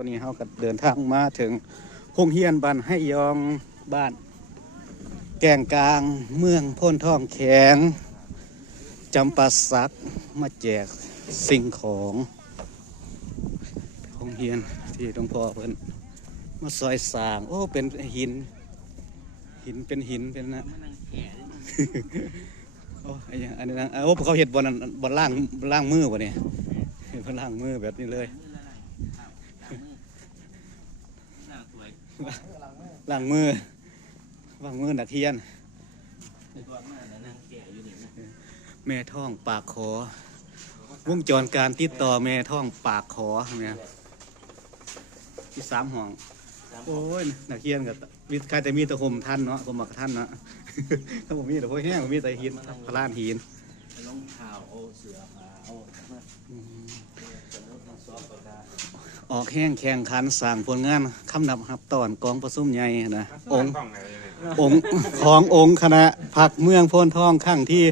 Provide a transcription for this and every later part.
ตอนนี้เราก็เดินทางมาถึงโรงเฮียนบ้านให้ยองบ้าน แกงกลางเมืองพ้นท่องแข็งจำปาสักมาแจกสิ่งของโรงเฮียนที่หลวงพ่อเพิ่นมาซอยสางโอ้เป็นหิน หินเป็นหินเป็นนะโอ้อันนี้อันนี้นะโอ้เขาเห็ดบอลนั่นบอลล่างล่างมือวะเนี่ยเห็ดบอลล่างมือแบบนี้เลย หล่างมือหล่างมือนักเทียนแม่ท่องปากขอ วงจรการติดต่อแม่ท่องปากขอเนี่ยที่สามห้องโอ้ยนักเทียนกับมีใครแต่มีตะคมท่านเนาะผมมักท่านเนาะถ้าผมมีแต่พวกแห้งผมมีแต่หินพลานหินลงข่าวเอเสือมา อามาสมมติมันซอฟก็ได้ออกแห้งแข่งขันสั่งผลงานคำนับหับตอนกองประสุมใหญ่นะองค์องค์ขององค์คณะผักเมืองโพนทองข้างที่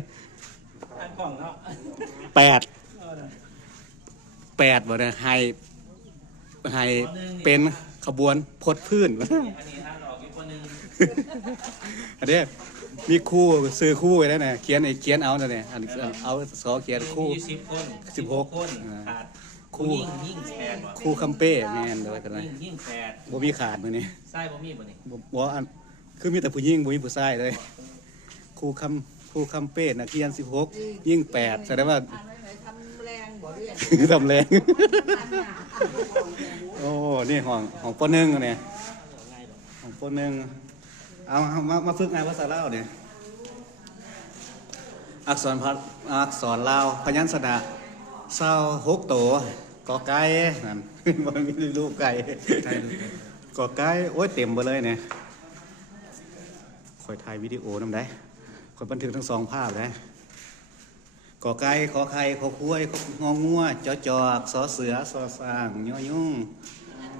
ท่านกล้องเนาะแปดแปดบ่ได้ให้ให้เป็นขบวนพดพื้นอันนี้ท่านออกอีกคนหนึงอันนี้ มีคู่ซื้อคู่ไว้แล้วนะเขียนไอ้เขียนเอาน่ะเนี่ยอันเอาสอเขียนคู่ มีสิบคนสิบหกคนอ่า ขาดคู่ยิ่งยิ่งแปดบ่คู่คำเป้แม่นเลยกันเลยยิ่งยิ่งแปดบ่มีขาดมื้อนี้ไส้บ่มีบ่นี่บ่บ่อันคือมีแต่ผู้หญิงบ่มีผู้ชายเลยครูคำครูคำเป้นักเรียน16ยิ่ง8แสดงว่า อ่านไว้ไหนทำแรงบ่เรียนทำแรงโอ้ นี่ห้องห้องปหนึ่งอันเนี่ยห้องปหนึ่ง เอาเอามามาฝึกงานภาษาลาวเนี่ยอักษรพัดอักษรลาวพยัญชนะเศร้าหกตัวกอไก่นั่นมันมีรูปไก่กอไก่โอ้ยเต็มไปเลยเนี่ยคอยถ่ายวิดีโอนำได้คอยบันทึกทั้งสองภาพได้กอไก่ขอไข่ขอคุ้ยงองัวจอจอกสอเสือสอสร้างยอยุ่ง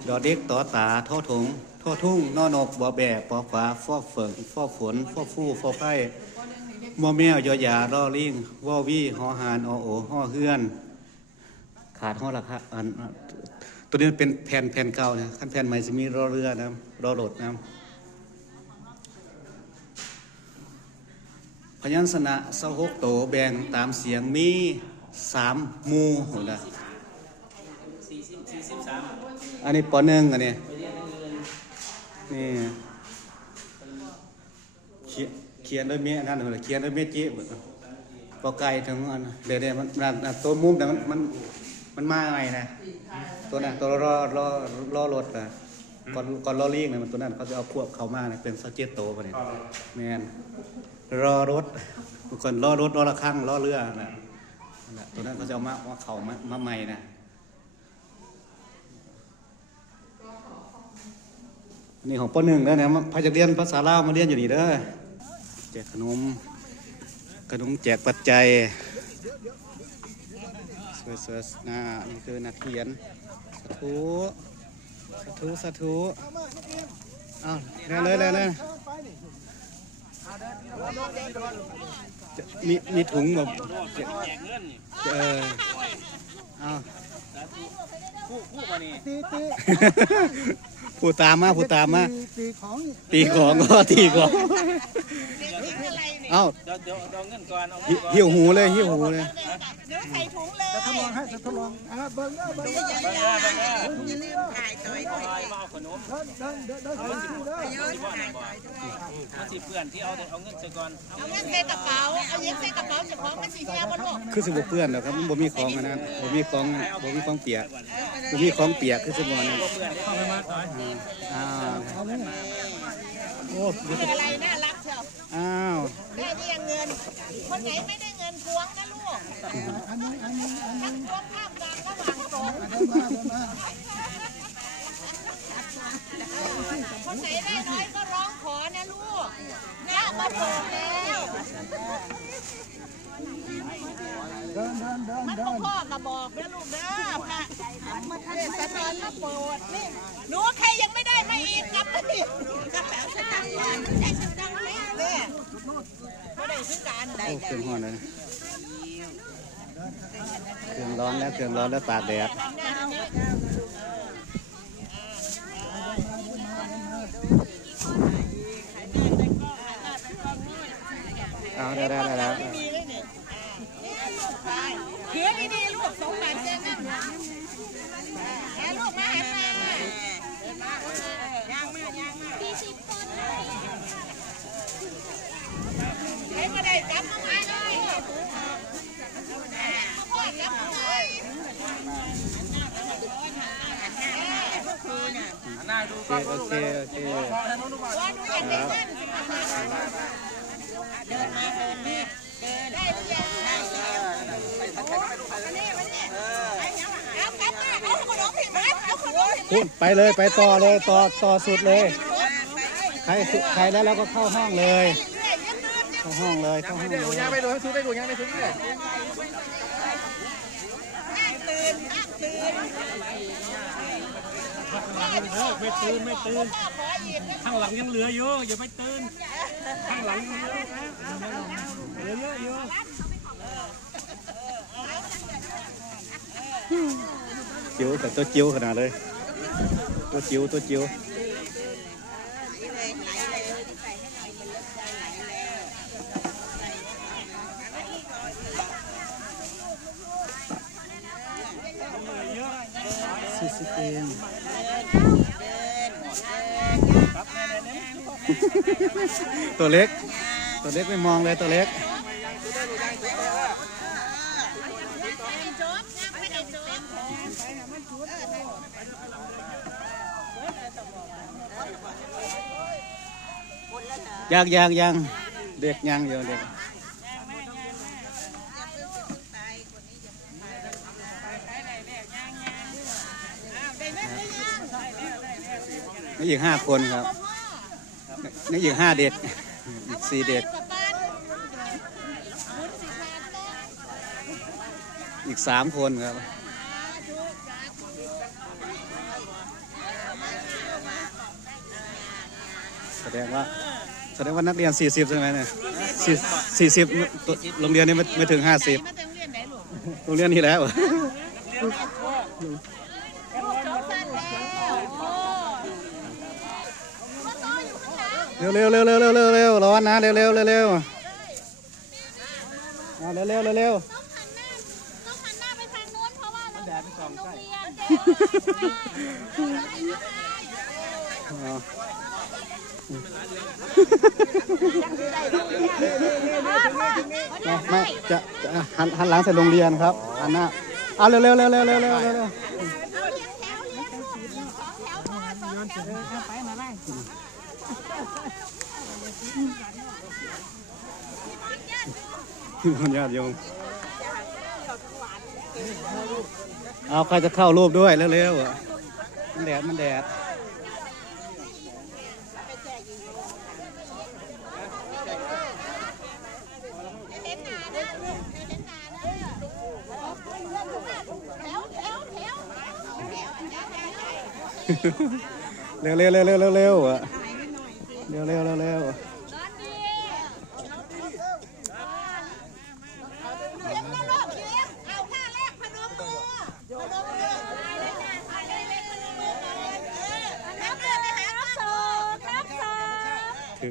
ดอเด็กต่อตาท่อถงท่อทุ่งนอนกบอแบปอฟ้าฟอเฟิงฟอฝนฟอฟู่ฟอไฟมอแมวยอยาล่อลิงวอวี่หอหานอโอห่อเฮือน ขาดห่อละครับอันตัวนี้เป็นแผ่นแผ่นเก่านะขั้นแผ่นใหม่จะมีรอเรือนะรอรถนะพยัญชนะเสหกโตแบ่งตามเสียงมีสามมูหัวละ สี่สิบสี่สิบสาม อันนี้ปหนึ่งอันนี้นี่เขียนเขียนด้วยเมียนั่นเลยเขียนด้วยเมียจีบปอไก่ถึงอันเดี๋ยวเดี๋ยวมันตัวมุมแต่มันมันมันมาไงนะตัวนั้นตัวรอรอรอรถนะก่อนก่อนรอลิงนะมันตัวนั้นเขาจะเอาควบเขามานะเป็นสเจ็ตโตปเนี่ยแมนรอรถก่อนรอรถรอละครั้งรอเรือนะนั่นแหละตัวนั้นเขาจะเอามาว่าเขามามาใหม่นะ นี่ของปหนึ่งเด้อเนี่ยพาจากเรียนภาษาลาวมาเรียนอยู่นี่เด้อแจกขนม ขนมแจกปัจจัยสวยๆนะนี่คือนักเขียนสาธุสาธุสาธุอ้าวเลยเลยเลยจะมีมีถุงแบบจะแจกเงินนี่จะเอออ้าวคู่คู่บ่นี่ ตีตีผู้ตามมาผู้ตามมาตีของตีของก็ตีของเอ้าเดี๋ยวเดี๋ยวเอาเงินก่อนเอาเงิหินก่อนหิวหูเลยหิวหูเลยเดี๋ยวใส่ถุงเลยจะทดลองให้จะทดลองอะเบิ้งเด้อเบิ้งเด้อเบิ่งหน้าเบิ่งหน้าอย่าลืมถ่ายจอยด้วยเอาเอาขนมเดินเดินเดินเดินเดินเดินเยอะถ่ายจอยด้วยมันสิเพื่อนที่เอาเอาเงินใส่ก่อนเอาเอาเงินใส่กระเป๋าเอาเงินใส่กระเป๋าเจะของมันสีเฮียบ่ลูกคือสิบเปื้อนนะครับมันบ่มีของอันนั้นบ่มีของบ่มีของเปียก บ่มีของเปียกคือสิบ่นั่นเพื่อนเข้าไปมาต่อยอ้าวโอ้คืออะไรน่ารักเชียวอ้าวได้เรียงเงิน คนไหนไม่ได้เงินพวงนะลูกอันนี้อันนี้อันนี้ทั้งพวงข้ามกลางระหว่างสองเดินมาเดินมาคนไหนได้น้อยก็ร้องขอนะลูกหน้ามาโผล่แล้วเดินเดินเดินมันเดิพ่อนพ่อกระบอกนะลูกนะพระมาทำมาทำมาโปรดนี่ หนูใครยังไม่ได้ไม่อีกกลับไปดิกระเป๋าสตางค์ว่ามันได้สตงค์ไหมแม่ก็ได้ซื้อการได้โอ้เครื่องห่อนเลยเครื่องร้อนแล้วเครื่องร้อนแล้วตากแดดเอาได้ได้ได้ เคโอเคโอเคว่าหนูอยากได้เงินเดินมาเดินมาเดินได้หรือยังได้แล้วอันนี้วันนี้เอากลับมาเอาขนมผิดมาเอาขนมผิดคุณไปเลยไปต่อเลยต่อต่อสุดเลย ใครสุดใครแล้วเราก็เข้าห้องเลย เข้าห้องเลยเข้าห้องเลยย่างไปดูซื้อไปดูย่างไปซื้อเลยตื่นตื่น ไม่ตื่นไม่ตื่นข้างหลังยังเหลืออยู่อย่าไม่ตื่นข้างหลังยังเหลือนะเหลือเยอะอยู่จิ๋วแต่ตัวจิ๋วขนาดเลย ตัวจิ๋วตัวจิ๋วสี่สิบเอง ตัวเล็ก ตัวเล็กไม่มองเลยตัวเล็กยังยังยังเด็กยังอยู่เด็ก นี่อีกห้าคนครับนี่อีกห้าเด็กอีกสี่เด็กอีกสามคนครับแสดงว่าแสดงว่านักเรียน 40 ใช่ไหมเนี่ยสี่สิบโรงเรียนนี้ไม่ไม่ถึง 50มาเต็มเรียนไหนลูกโรงเรียนนี้แล้ว ลูกสองสั้นแล้วโอ้ เร็วเร็วเร็วเร็วเร็วเร็วเร็วร้อนนะเร็วเร็วเร็วเร็วมาเร็วเร็วเร็วเร็วต้องหันหน้าไปทางโน้นเพราะว่าเราเป็นโรงเรียนอ๋อไม่ไม่จะจะหันหันหลังใส่โรงเรียนครับหันหน้าเอาเร็วเร็วเร็วเร็วเร็วเร็วเร็วเร็ วที่มันญาติโยมเอาใครจะเข้ารูปด้วยเร็วๆมันแดดมันแดดเห็วเร็วเร็วเร็วเร็วเร็วเร็วเร็วเร็ว คือ